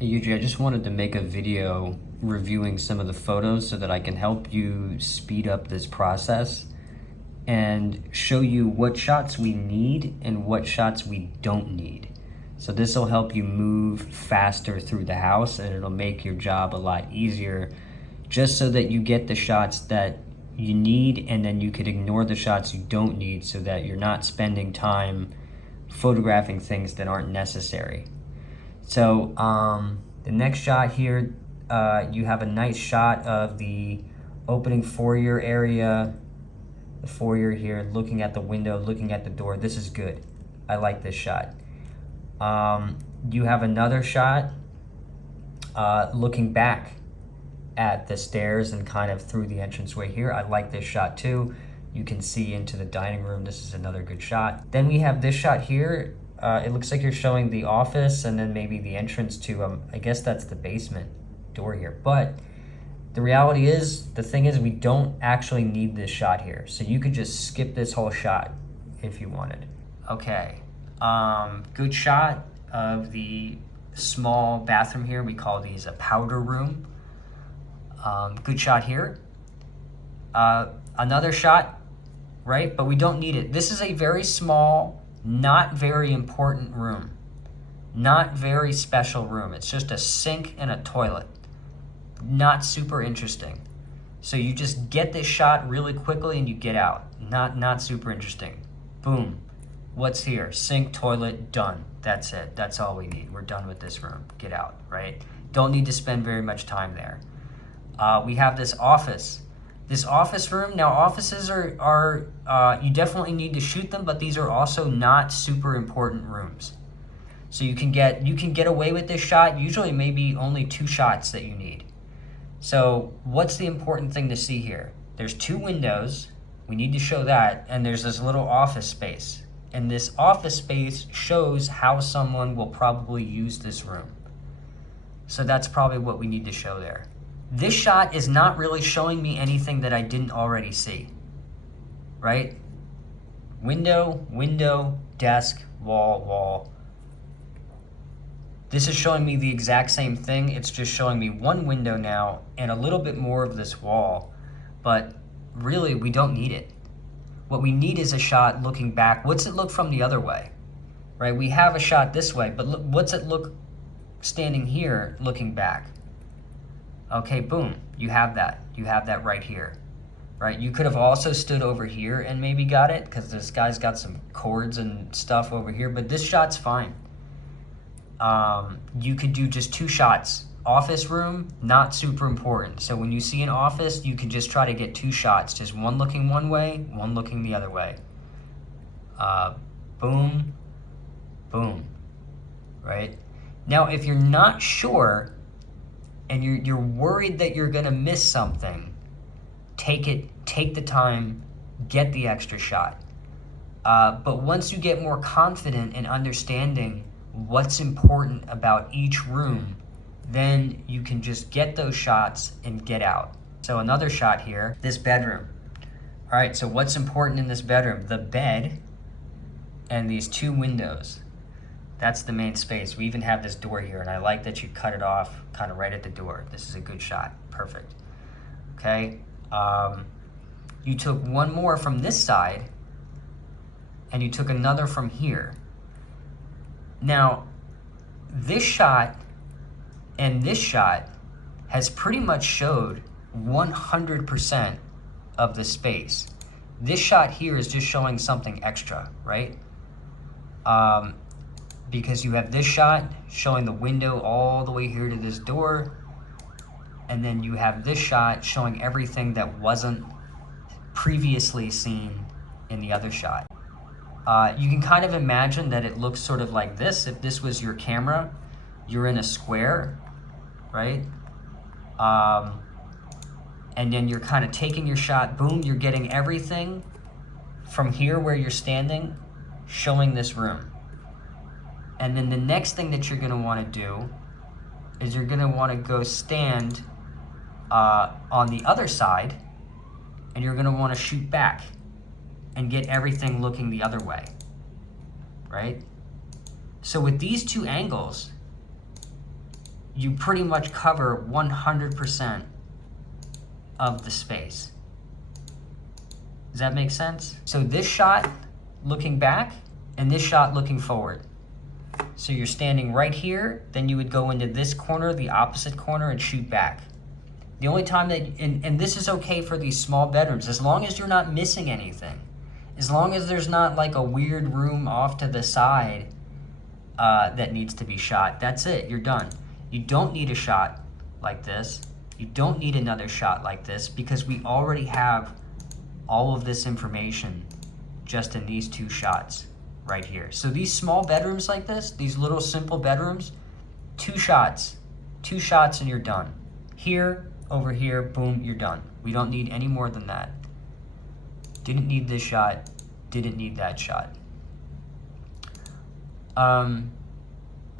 Hey Yuji, I just wanted to make a video reviewing some of the photos so that I can help you speed up this process and show you what shots we need and what shots we don't need. So this will help you move faster through the house, and it'll make your job a lot easier, just so that you get the shots that you need, and then you could ignore the shots you don't need so that you're not spending time photographing things that aren't necessary. So the next shot here, you have a nice shot of the opening foyer area, the foyer here, looking at the window, looking at the door. This is good. I like this shot. You have another shot looking back at the stairs and kind of through the entranceway here. I like this shot too. You can see into the dining room. This is another good shot. Then we have this shot here. It looks like you're showing the office and then maybe the entrance to, I guess that's the basement door here. But the reality is, the thing is, we don't actually need this shot here. So you could just skip this whole shot if you wanted. Okay, good shot of the small bathroom here. We call these a powder room. Good shot here. Another shot, right? But we don't need it. This is a very small, not very important room. Not very special room. It's just a sink and a toilet. Not super interesting. So you just get this shot really quickly and you get out. Not super interesting. Boom. What's here? Sink, toilet, done. That's it. That's all we need. We're done with this room. Get out, right? Don't need to spend very much time there. We have this office. This office room, now offices are you definitely need to shoot them, but these are also not super important rooms. So you can get away with this shot, usually maybe only 2 shots that you need. So what's the important thing to see here? There's 2 windows, we need to show that, and there's this little office space. And this office space shows how someone will probably use this room. So that's probably what we need to show there. This shot is not really showing me anything that I didn't already see, right? Window, window, desk, wall, wall. This is showing me the exact same thing. It's just showing me 1 window now and a little bit more of this wall, but really we don't need it. What we need is a shot looking back. What's it look from the other way, right? We have a shot this way, but look, what's it look standing here looking back? Okay, boom, you have that. You have that right here, right? You could have also stood over here and maybe got it, because this guy's got some cords and stuff over here, but this shot's fine. You could do just 2 shots. Office room, not super important. So when you see an office, you can just try to get 2 shots, just one looking one way, one looking the other way. Boom, boom, right? Now, if you're not sure, and you're worried that you're gonna miss something, take the time, get the extra shot. But once you get more confident in understanding what's important about each room, then you can just get those shots and get out. So another shot here, this bedroom. All right, so what's important in this bedroom? The bed and these 2 windows. That's the main space. We even have this door here, and I like that you cut it off kind of right at the door. This is a good shot. Perfect. Okay. You took 1 more from this side, and you took another from here. Now, this shot and this shot has pretty much showed 100% of the space. This shot here is just showing something extra, right? Because you have this shot showing the window all the way here to this door, and then you have this shot showing everything that wasn't previously seen in the other shot. You can kind of imagine that it looks sort of like this. If this was your camera, you're in a square, right? And then you're kind of taking your shot, boom, you're getting everything from here where you're standing, showing this room. And then the next thing that you're gonna wanna do is you're gonna wanna go stand on the other side, and you're gonna wanna shoot back and get everything looking the other way, right? So with these 2 angles, you pretty much cover 100% of the space. Does that make sense? So this shot looking back and this shot looking forward. So you're standing right here, then you would go into this corner, the opposite corner, and shoot back. The only time that, and this is okay for these small bedrooms, as long as you're not missing anything. As long as there's not like a weird room off to the side that needs to be shot, that's it, you're done. You don't need a shot like this. You don't need another shot like this because we already have all of this information just in these two shots right here. So these small bedrooms like this, these little simple bedrooms, two shots and you're done. Here, over here, boom, you're done. We don't need any more than that. Didn't need this shot, didn't need that shot.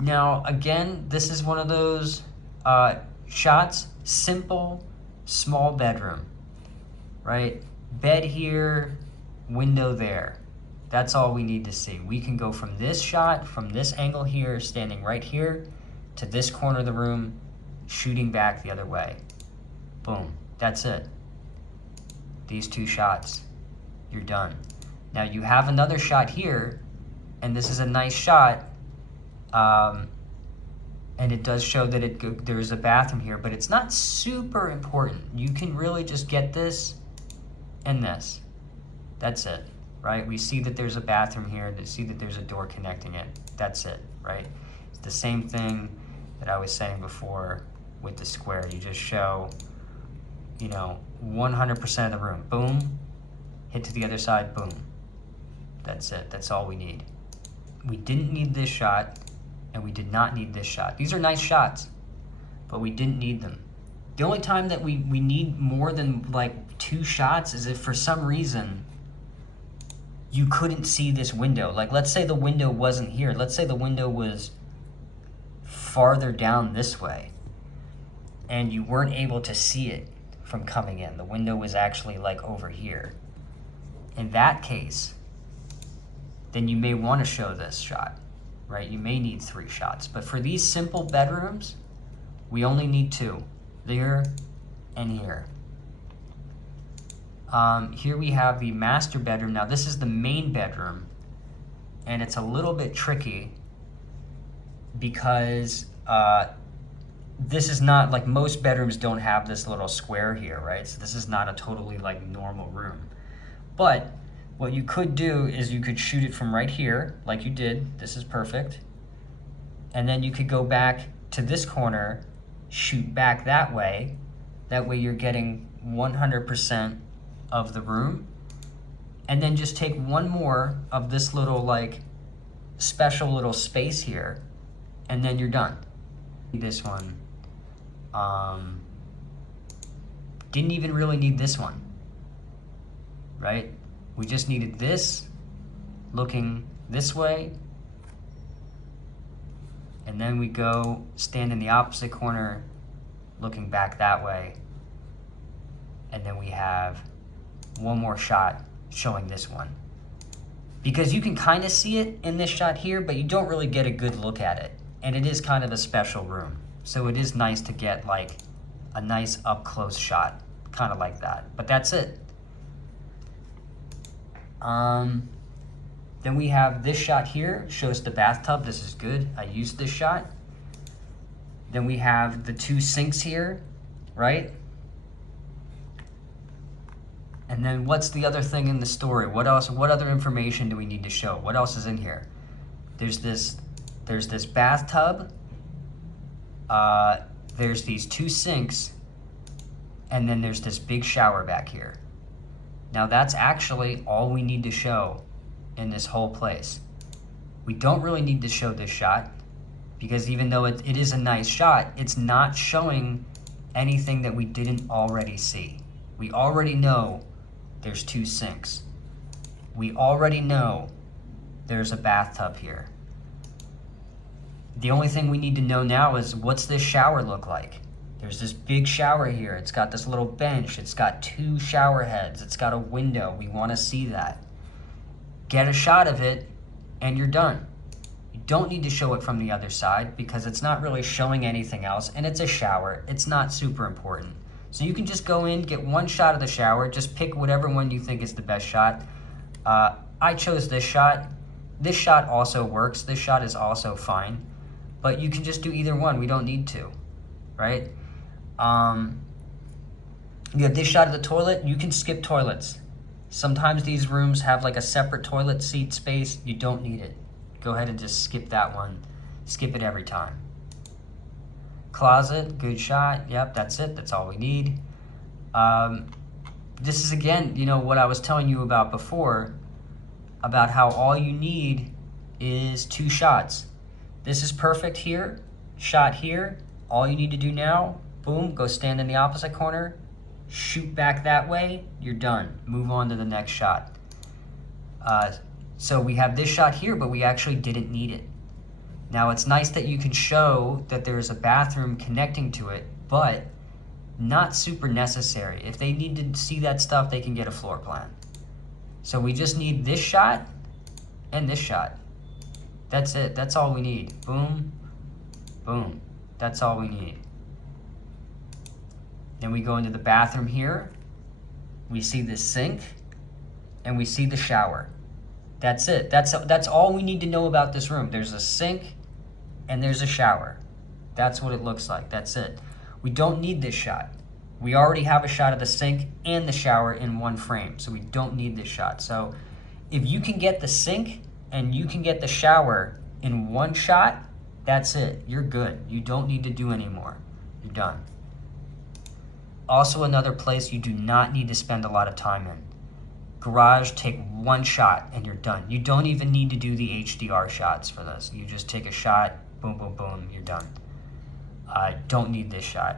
Now, again, this is one of those shots, simple, small bedroom, right? Bed here, window there. That's all we need to see. We can go from this shot, from this angle here, standing right here, to this corner of the room, shooting back the other way. Boom, that's it. These two shots, you're done. Now you have another shot here, and this is a nice shot, and it does show that there's a bathroom here, but it's not super important. You can really just get this and this. That's it, right? We see that there's a bathroom here, we see that there's a door connecting it. That's it, right? It's the same thing that I was saying before with the square. You just show, 100% of the room. Boom, hit to the other side, boom. That's it, that's all we need. We didn't need this shot, and we did not need this shot. These are nice shots, but we didn't need them. The only time that we need more than like two shots is if for some reason you couldn't see this window. Like let's say the window wasn't here. Let's say the window was farther down this way and you weren't able to see it from coming in. The window was actually like over here. In that case, then you may want to show this shot, right? You may need 3 shots. But for these simple bedrooms, we only need 2. There and here. Here we have the master bedroom. Now this is the main bedroom, and it's a little bit tricky because this is not like most bedrooms don't have this little square here, right? So this is not a totally like normal room. But what you could do is you could shoot it from right here, like you did. This is perfect. And then you could go back to this corner, shoot back that way. That way you're getting 100% of the room. And then just take one more of this little like special little space here, and then you're done. This one, didn't even really need this one, right? We just needed this looking this way, and then we go stand in the opposite corner looking back that way, and then we have one more shot showing this one. Because you can kind of see it in this shot here, but you don't really get a good look at it. And it is kind of a special room. So it is nice to get like a nice up close shot, kind of like that. But that's it. Then we have this shot here, shows the bathtub. This is good. I used this shot. Then we have the 2 sinks here, right? And then what's the other thing in the story? What else? What other information do we need to show? What else is in here? There's this bathtub. There's these 2 sinks, and then there's this big shower back here. Now that's actually all we need to show in this whole place. We don't really need to show this shot because even though it is a nice shot, it's not showing anything that we didn't already see. We already know there's 2 sinks. We already know there's a bathtub here. The only thing we need to know now is what's this shower look like? There's this big shower here. It's got this little bench. It's got 2 shower heads. It's got a window. We want to see that. Get a shot of it and you're done. You don't need to show it from the other side because it's not really showing anything else, and it's a shower. It's not super important. So you can just go in, get one shot of the shower, just pick whatever one you think is the best shot. I chose this shot. This shot also works. This shot is also fine, but you can just do either one. We don't need to, right? You have this shot of the toilet. You can skip toilets. Sometimes these rooms have like a separate toilet seat space. You don't need it. Go ahead and just skip that one. Skip it every time. Closet, good shot. Yep, that's it. That's all we need. This is, again, you know, what I was telling you about before, about how all you need is 2 shots. This is perfect here, shot here. All you need to do now, boom, go stand in the opposite corner, shoot back that way, you're done. Move on to the next shot. So we have this shot here, but we actually didn't need it. Now, it's nice that you can show that there's a bathroom connecting to it, but not super necessary. If they need to see that stuff, they can get a floor plan. So we just need this shot and this shot. That's it. That's all we need. Boom, boom. That's all we need. Then we go into the bathroom here. We see the sink and we see the shower. That's it. That's all we need to know about this room. There's a sink and there's a shower. That's what it looks like. That's it. We don't need this shot. We already have a shot of the sink and the shower in one frame, so we don't need this shot. So if you can get the sink and you can get the shower in one shot, that's it. You're good. You don't need to do any more. You're done. Also, another place you do not need to spend a lot of time in. Garage, take one shot and you're done. You don't even need to do the HDR shots for this. You just take a shot, boom, boom, boom, you're done. Don't need this shot.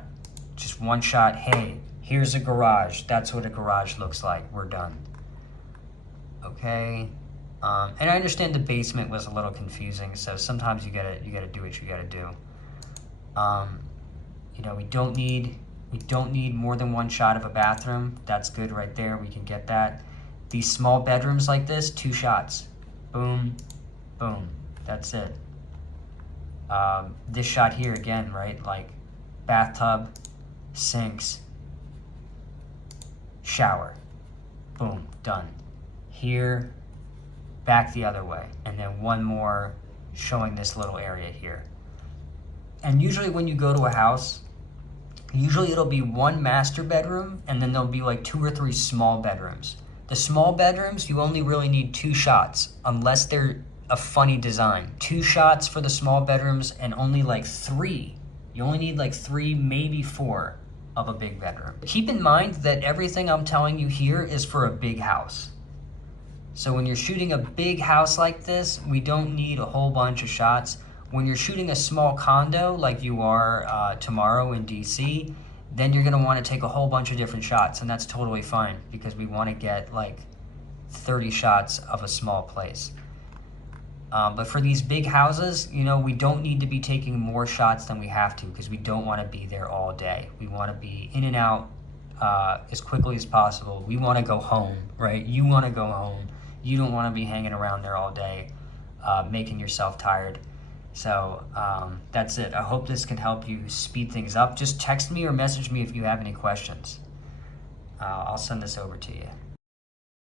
Just one shot. Hey, here's a garage. That's what a garage looks like. We're done. Okay. And I understand the basement was a little confusing, so sometimes you gotta do what you gotta do. You know, we don't need more than one shot of a bathroom. That's good right there. We can get that. These small bedrooms like this, 2 shots. Boom, boom. That's it. This shot here again, right? Like bathtub, sinks, shower. Boom, done. Here, back the other way. And then one more showing this little area here. And usually when you go to a house, usually it'll be one master bedroom and then there'll be like 2 or 3 small bedrooms. The small bedrooms, you only really need 2 shots unless they're a funny design. 2 shots for the small bedrooms and only like 3. You only need like 3, maybe 4 of a big bedroom. Keep in mind that everything I'm telling you here is for a big house. So when you're shooting a big house like this, we don't need a whole bunch of shots. When you're shooting a small condo like you are tomorrow in DC, then you're gonna wanna take a whole bunch of different shots, and that's totally fine because we wanna get like 30 shots of a small place. But for these big houses, you know, we don't need to be taking more shots than we have to because we don't wanna be there all day. We wanna be in and out as quickly as possible. We wanna go home, right? You wanna go home. You don't wanna be hanging around there all day, making yourself tired. So that's it. I hope this can help you speed things up. Just text me or message me if you have any questions. I'll send this over to you.